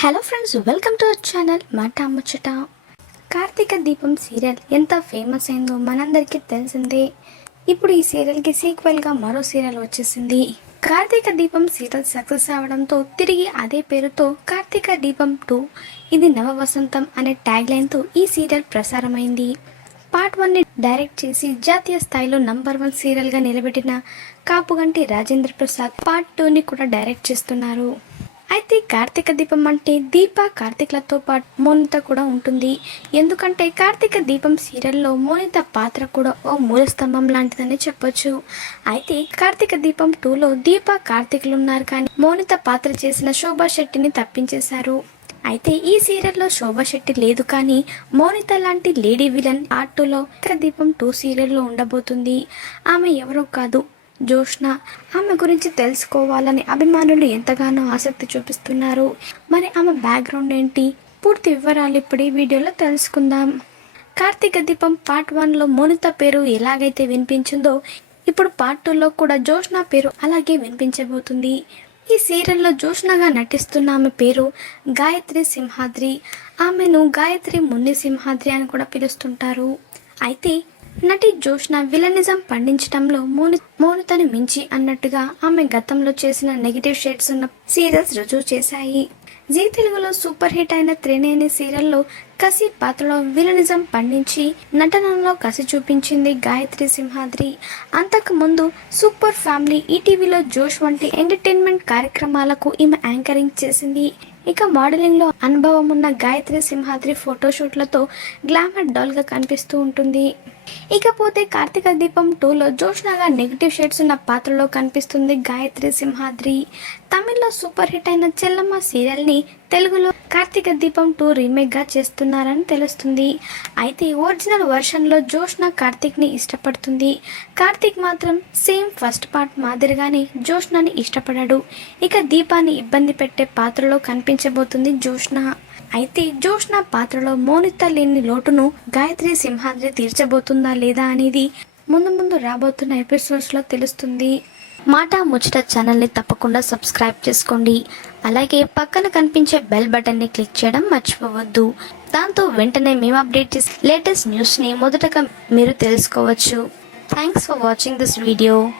Hello friends welcome to our channel మాట ముచ్చట కార్తీక దీపం సీరియల్ ఎంత ఫేమస్ అయిందో మనందరికీ తెలిసిందే. ఇప్పుడు ఈ సీరియల్కి సీక్వెల్గా మరో సీరియల్ వచ్చేసింది. కార్తీక దీపం సీరియల్ సక్సెస్ అవడంతో తిరిగి అదే పేరుతో కార్తీక దీపం టూ ఇది నవ వసంతం అనే ట్యాగ్ లైన్తో ఈ సీరియల్ ప్రసారమైంది. పార్ట్ వన్ని డైరెక్ట్ చేసి జాతీయ స్థాయిలో నంబర్ వన్ సీరియల్గా నిలబెట్టిన కాపుగంటి రాజేంద్ర ప్రసాద్ పార్ట్ టూని కూడా డైరెక్ట్ చేస్తున్నారు. అయితే కార్తీక దీపం అంటే దీప కార్తీక్లతో పాటు మోనిత కూడా ఉంటుంది. ఎందుకంటే కార్తీక దీపం సీరియల్లో మోనిత పాత్ర కూడా ఓ మూల స్తంభం లాంటిదని చెప్పొచ్చు. అయితే కార్తీక దీపం టూలో దీప కార్తీకులు ఉన్నారు కానీ మోనిత పాత్ర చేసిన శోభా శెట్టిని తప్పించేశారు. అయితే ఈ సీరియల్లో శోభా శెట్టి లేదు కానీ మోనిత లాంటి లేడీ విలన్ ఆర్టులో దీపం టూ సీరియల్లో ఉండబోతుంది. ఆమె ఎవరో కాదు జోష్న ఆమె గురించి తెలుసుకోవాలని అభిమానులు ఎంతగానో ఆసక్తి చూపిస్తున్నారు. మరి ఆమె బ్యాక్గ్రౌండ్ ఏంటి? పూర్తి వివరాలు ఇప్పుడు వీడియోలో తెలుసుకుందాం. కార్తీక దీపం పార్ట్ వన్లో మోనిత పేరు ఎలాగైతే వినిపించిందో ఇప్పుడు పార్ట్ టూలో కూడా జోష్న పేరు అలాగే వినిపించబోతుంది. ఈ సీరియల్లో జోష్నగా నటిస్తున్న ఆమె పేరు గాయత్రి సింహాద్రి. ఆమెను గాయత్రి మున్ని సింహాద్రి అని కూడా పిలుస్తుంటారు. అయితే నటి జోష్న విలనిజం పండించడంలో మోను మోనుతను మించి అన్నట్టుగా ఆమె గతంలో చేసిన నెగిటివ్ షేడ్స్ ఉన్న సీరియల్స్ రుజువు చేశాయి. జీ తెలుగులో సూపర్ హిట్ అయిన త్రినేని సీరియల్లో కసి పాత్రలో విలనిజం పండించి నటనలో కసి చూపించింది గాయత్రి సింహాద్రి. అంతకు ముందు సూపర్ ఫ్యామిలీ ఈటీవీలో జోష్ వంటి ఎంటర్టైన్మెంట్ కార్యక్రమాలకు ఈమె యాంకరింగ్ చేసింది. ఇక మోడలింగ్లో అనుభవం ఉన్న గాయత్రి సింహాద్రి ఫోటోషూట్లతో గ్లామర్ డాల్గా కనిపిస్తూ ఉంటుంది. ఇకపోతే కార్తీక దీపం టూలో జోష్నగా నెగిటివ్ షేడ్స్ ఉన్న పాత్రలో కనిపిస్తుంది గాయత్రి సింహాద్రి. తమిళ్ళో సూపర్ హిట్ అయిన చెల్లమ్మ సీరియల్ని తెలుగులో కార్తీక దీపం టూ రీమేక్గా చేస్తున్నారని తెలుస్తుంది. అయితే ఒరిజినల్ వర్షన్లో జోష్న కార్తీక్ని ఇష్టపడుతుంది. కార్తీక్ మాత్రం సేమ్ ఫస్ట్ పార్ట్ మాదిరిగానే జోష్నని ఇష్టపడాడు. ఇక దీపాన్ని ఇబ్బంది పెట్టే పాత్రలో కనిపించబోతుంది జోష్న. అయితే జోష్న పాత్రలో మౌనిత లేని లోటును గాయత్రి సింహాద్రి తీర్చబోతుందా లేదా అనేది ముందు ముందు రాబోతున్న ఎపిసోడ్స్లో తెలుస్తుంది. మాట ముచ్చట ఛానల్ని తప్పకుండా సబ్స్క్రైబ్ చేసుకోండి. అలాగే పక్కన కనిపించే బెల్ బటన్ని క్లిక్ చేయడం మర్చిపోవద్దు. దాంతో వెంటనే మేము అప్డేట్ చేసి లేటెస్ట్ న్యూస్ని మొదటగా మీరు తెలుసుకోవచ్చు. Thanks for watching this video